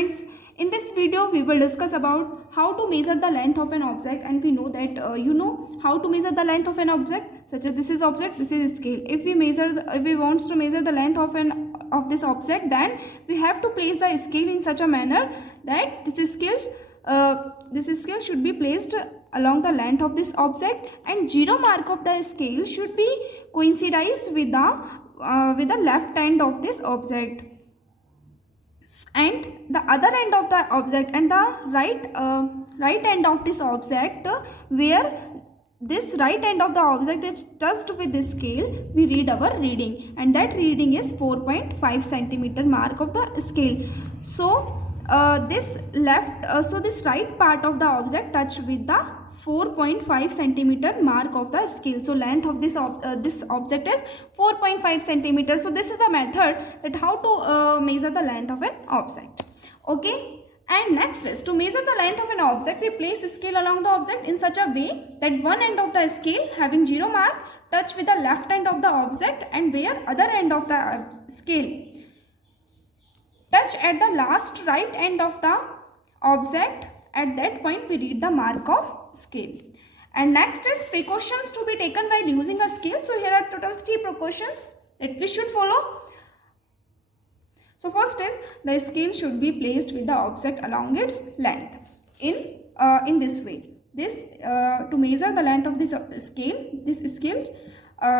students, in this video we will discuss about how to measure the length of an object, and we know that you know how to measure the length of an object, such as this is object, this is scale. If we wants to measure the length of this object, then we have to place the scale in such a manner that this scale should be placed along the length of this object, and 0 mark of the scale should be coincides with the left end of this object, and the other end of the object and the right end of this object, where this right end of the object is touched with this scale, we read our reading, and that reading is 4.5 centimeter mark of the scale. So this right part of the object touched with the 4.5 centimeter mark of the scale. So length of this object is 4.5 centimeter. So this is the method that how to measure the length of an object. Okay. And next is to measure the length of an object, we place a scale along the object in such a way that one end of the scale having 0 mark touch with the left end of the object, and where other end of the scale touch at the last right end of the object. At that point we read the mark of scale. And next is precautions to be taken while using a scale. So here are total 3 precautions that we should follow. So first is the scale should be placed with the object along its length in this way. This to measure the length of this scale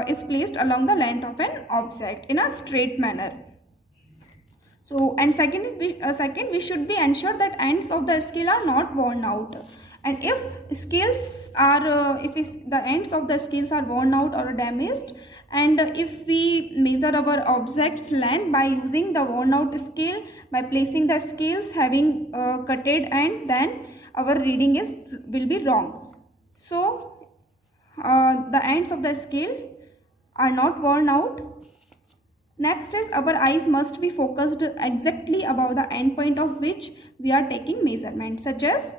is placed along the length of an object in a straight manner. So, and second, we should be ensure that ends of the scale are not worn out. And if the ends of the scales are worn out or damaged, and if we measure our object's length by using the worn out scale, by placing the scales having cutted end, then our reading will be wrong. So the ends of the scale are not worn out. Next is our eyes must be focused exactly above the end point of which we are taking measurement, such as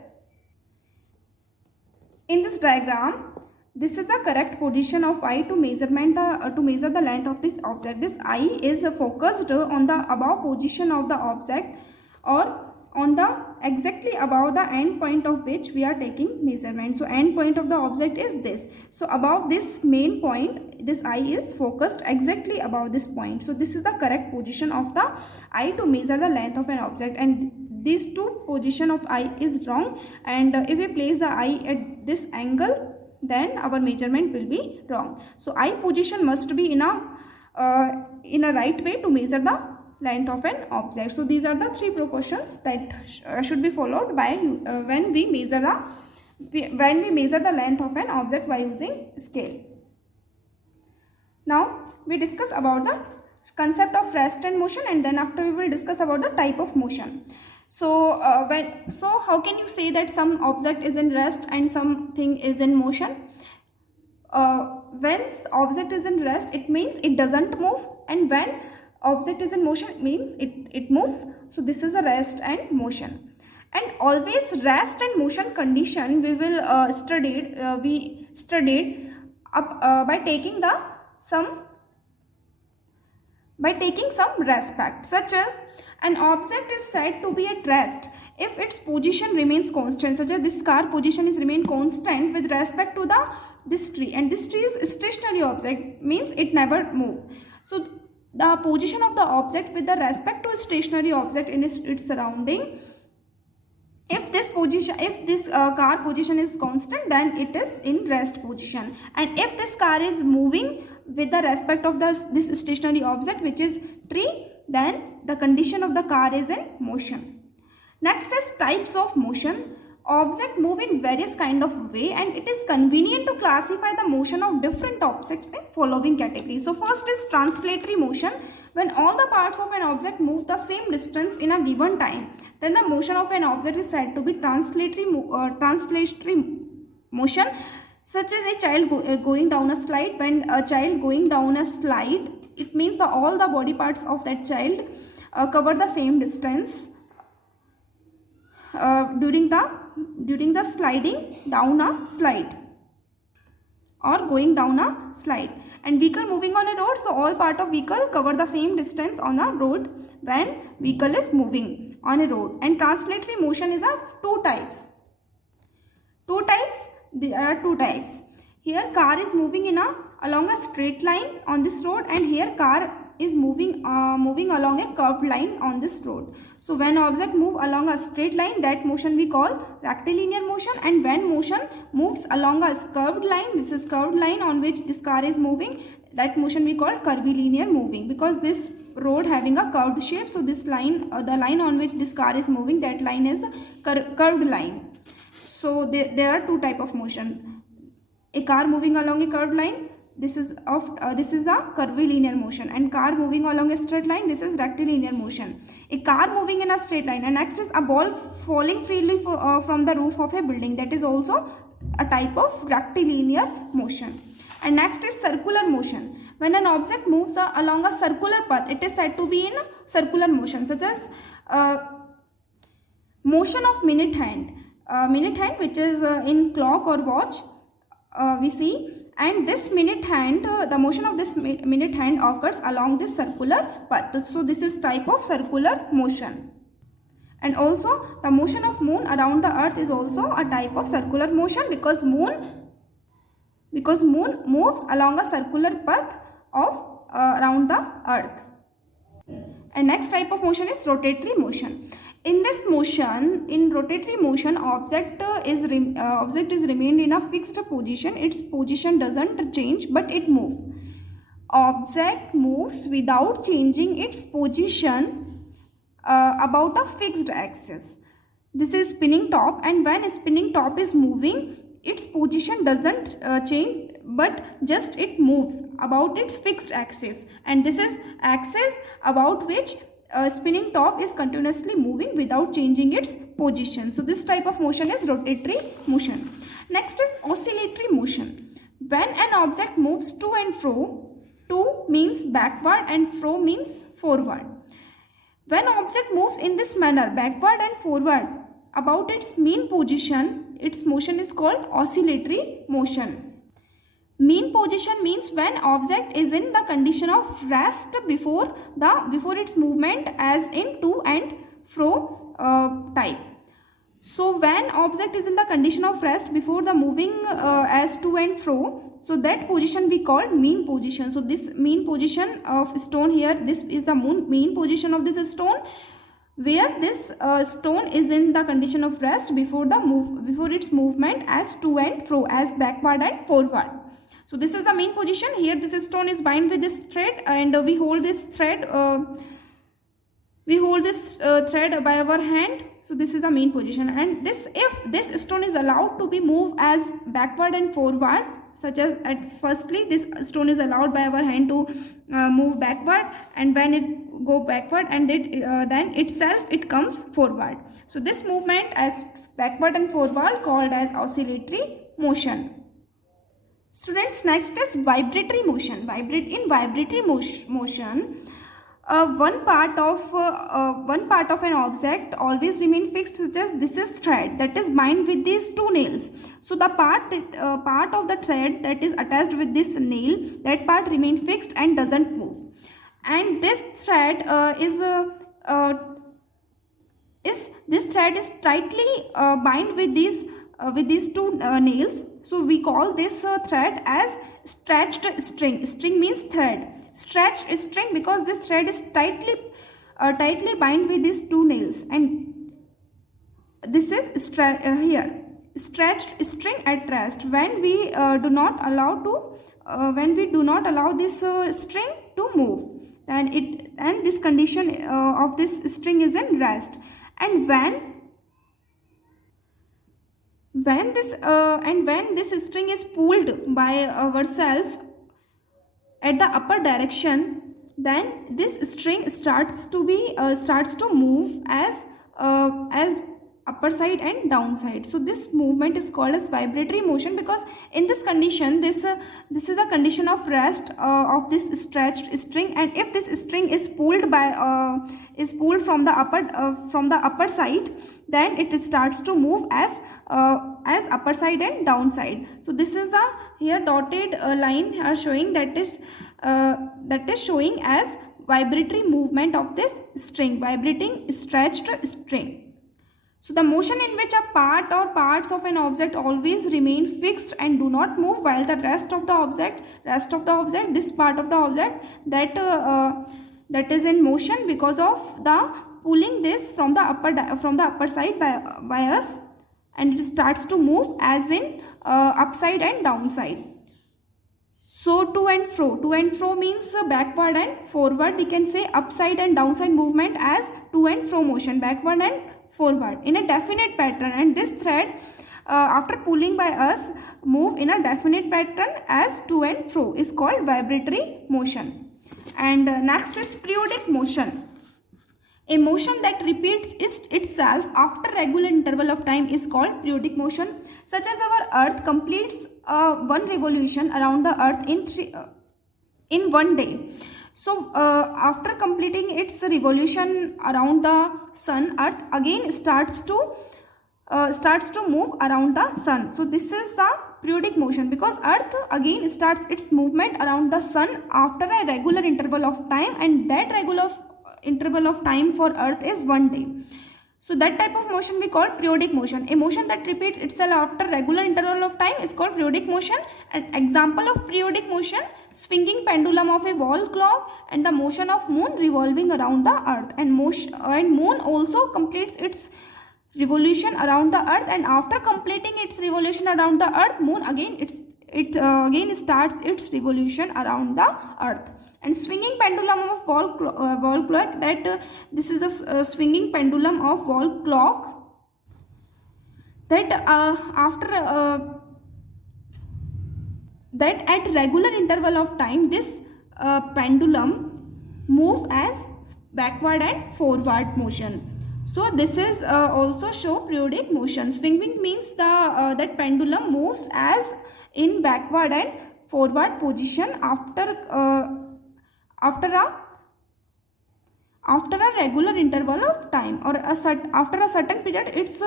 in this diagram. This is the correct position of eye to measure the length of this object. This eye is focused on the above position of the object, or on the exactly above the end point of which we are taking measurement. So end point of the object is this. So above this main point, this eye is focused exactly above this point. So this is the correct position of the eye to measure the length of an object, and these two position of eye is wrong, and if we place the eye at this angle, then our measurement will be wrong. So eye position must be in a right way to measure the length of an object. So these are the 3 precautions that should be followed by when we measure the length of an object by using scale. Now we discuss about the concept of rest and motion, and then after we will discuss about the type of motion. So how can you say that some object is in rest and something is in motion? When object is in rest, it means it doesn't move, and when object is in motion, it means it moves. So this is a rest and motion. And always rest and motion condition we will studied up by taking some respect, such as an object is said to be at rest if its position remains constant, such as this car position is remain constant with respect to this tree, and this tree is a stationary object, means it never move. So the position of the object with the respect to a stationary object in its surrounding, if this car position is constant, then it is in rest position, and if this car is moving with the respect of this stationary object, which is tree, then the condition of the car is in motion. Next is types of motion. Objects move in various kind of way, and it is convenient to classify the motion of different objects in following categories. So first is translatory motion. When all the parts of an object move the same distance in a given time, then the motion of an object is said to be translatory motion, such as a child going down a slide. When a child going down a slide, it means all the body parts of that child cover the same distance during the sliding down a slide. or going down a slide. And vehicle moving on a road, so all part of vehicle cover the same distance on a road when vehicle is moving on a road. And translatory motion is of two types. There are two types. Here car is moving along a straight line on this road, and here car is moving along a curved line on this road. So when object move along a straight line, that motion we call rectilinear motion, and when motion moves along a curved line, this is curved line on which this car is moving, that motion we call curvilinear moving, because this road having a curved shape. So this line, the line on which this car is moving, that line is a curved line. So there are two type of motion. A car moving along a curved line, this is a curvilinear motion, and car moving along a straight line, this is rectilinear motion. A car moving in a straight line. And next is a ball falling freely from the roof of a building, that is also a type of rectilinear motion. And next is circular motion. When an object moves along a circular path, it is said to be in circular motion, such as motion of minute hand. Minute hand, which is in clock or watch, we see, and this minute hand, the motion of this minute hand occurs along this circular path. So this is type of circular motion. And also the motion of moon around the earth is also a type of circular motion, because moon moves along a circular path of around the earth. And next type of motion is rotatory motion. In this motion, in rotatory motion, object is remained in a fixed position. Its position doesn't change, but it moves. Object moves without changing its position about a fixed axis. This is spinning top, and when spinning top is moving, its position doesn't change, but just it moves about its fixed axis. And this is axis about which spinning top is continuously moving without changing its position. So this type of motion is rotatory motion. Next is oscillatory motion. When an object moves to and fro, to means backward and fro means forward. When object moves in this manner, backward and forward, about its mean position, its motion is called oscillatory motion. Mean position means when object is in the condition of rest before its movement, as in to and fro type. So when object is in the condition of rest before the moving as to and fro, so that position we call mean position. So this mean position of stone here, this is the mean position of this stone, where this stone is in the condition of rest before its movement as to and fro, as backward and forward. So this is the main position. Here this stone is bound with this thread, and we hold this thread by our hand. So this is the main position. And if this stone is allowed to be moved as backward and forward, such as firstly this stone is allowed by our hand to move backward, and when it go backward, and then itself it comes forward. So this movement as backward and forward called as oscillatory motion. Students, next is vibratory motion. In vibratory motion, one part of an object always remain fixed, such as this is thread that is bound with these two nails. So the part of the thread that is attached with this nail, that part remain fixed and doesn't move. And this thread is tightly bound with these two nails. So we call this thread as stretched string. String means thread. Stretched string, because this thread is tightly bound with these two nails, and this is here stretched string at rest. When we do not allow this string to move, then this condition of this string is in rest. And when this string is pulled by ourselves at the upper direction, then this string starts to move as upper upper side and down side. So this movement is called as vibratory motion, because in this condition, this is a condition of rest of this stretched string, and if this string is pulled from the upper side, then it starts to move as upper side and down side. So this is the here dotted line are showing that is showing as vibratory movement of this string, vibrating stretched string. So the motion in which a part or parts of an object always remain fixed and do not move, while the rest of the object, this part of the object that is in motion because of the pulling this from the upper side by us, and it starts to move as in upside and downside. So to and fro means backward and forward. We can say upside and downside movement as to and fro motion, backward and forward in a definite pattern, and this thread after pulling by us move in a definite pattern as to and fro is called vibratory motion. And next is periodic motion. A motion that repeats itself after regular interval of time is called periodic motion, such as our Earth completes one revolution around the Earth in 1 day. So after completing its revolution around the Sun, Earth again starts to move around the Sun. So this is the periodic motion, because Earth again starts its movement around the Sun after a regular interval of time, and that regular interval of time for Earth is 1 day. So that type of motion we call periodic motion. A motion that repeats itself after regular interval of time is called periodic motion. An example of periodic motion: swinging pendulum of a wall clock, and the motion of moon revolving around the Earth. And moon also completes its revolution around the Earth, and after completing its revolution around the Earth, moon again again starts its revolution around the Earth. And swinging pendulum of wall clock, that this is a swinging pendulum of wall clock, that that at regular interval of time this pendulum move as backward and forward motion. So this is also show periodic motion. Swinging means that pendulum moves as in backward and forward position after a regular interval of time, or after a certain period, its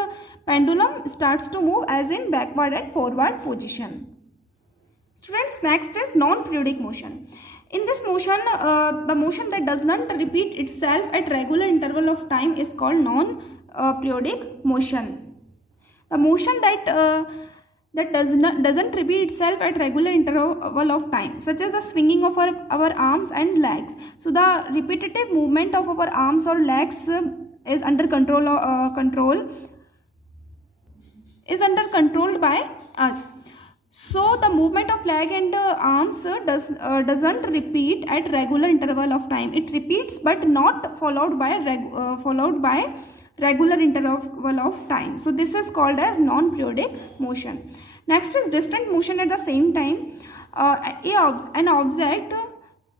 pendulum starts to move as in backward and forward position. Students, next is non-periodic motion. In this motion, the motion that does not repeat itself at regular interval of time is called non-periodic motion. The motion that doesn't repeat itself at regular interval of time, such as the swinging of our arms and legs. So the repetitive movement of our arms or legs is under control by us. So the movement of leg and arms doesn't repeat at regular interval of time. It repeats but not followed by regular interval of time. So this is called as non-periodic motion. Next is different motion at the same time. An object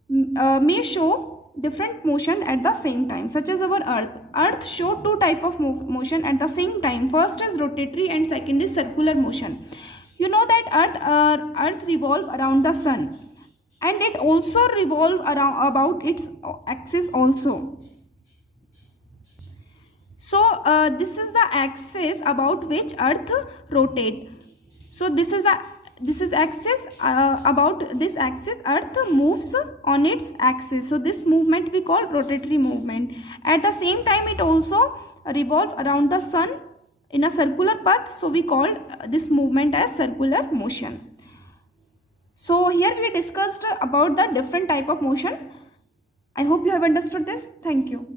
may show different motion at the same time, such as our Earth. Earth show two type of motion at the same time. First is rotatory and second is circular motion. You know that Earth revolve around the Sun, and it also revolve about its axis also. So this is the axis about which Earth rotate. So this is axis about this axis Earth moves on its axis. So this movement we call rotatory movement. At the same time, it also revolve around the Sun in a circular path. So we call this movement as circular motion. So here we discussed about the different type of motion. I hope you have understood this. Thank you.